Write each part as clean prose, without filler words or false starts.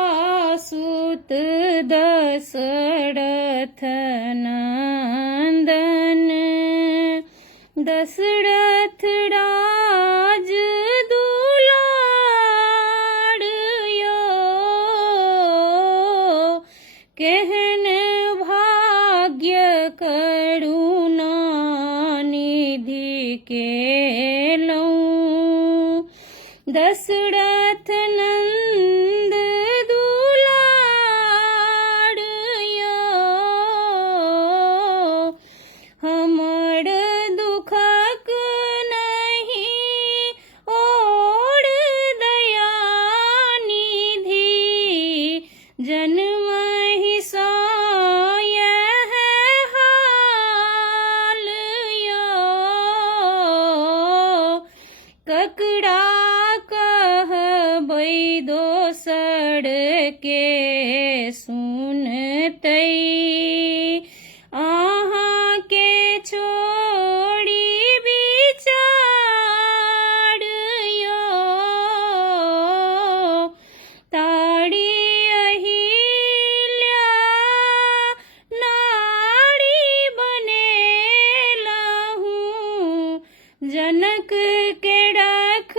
कौसल्यासुत दशरथ नंदन दशरथ राज दुलाड़ियो कहन भाग्य करुणा निधि के लऊं दशरथ नंद दुलाड़ियो हमर दुखक नहीं ओढ़ दया निधि जन्म ही साय है हाल यो ककड़ा कह दोसर के सुनतई अहाँ के छोड़ी विचारियो ताड़ी अहिल्या नारी बनेलहूँ जनक के रख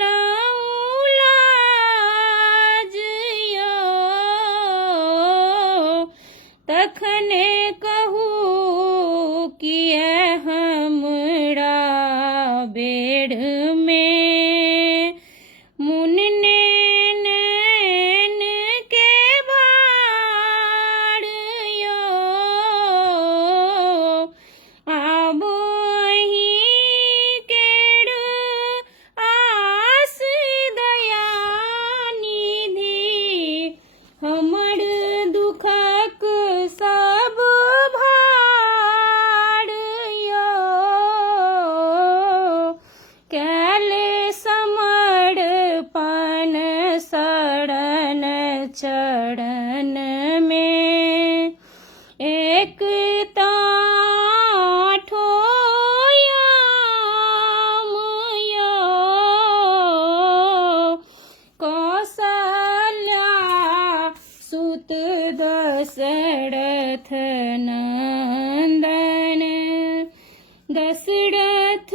लऊं लाज यो तखने कहूँ किए हमरा बेड़ में मुनने नैन के बाड़ यो आब अहीं केड़ आस दया निधि हमर दुखक सब भार यो कैले समर्पण शरण चरण में एक ठोयाम यो कौसल्या सुत दशरथ नंदन दशरथ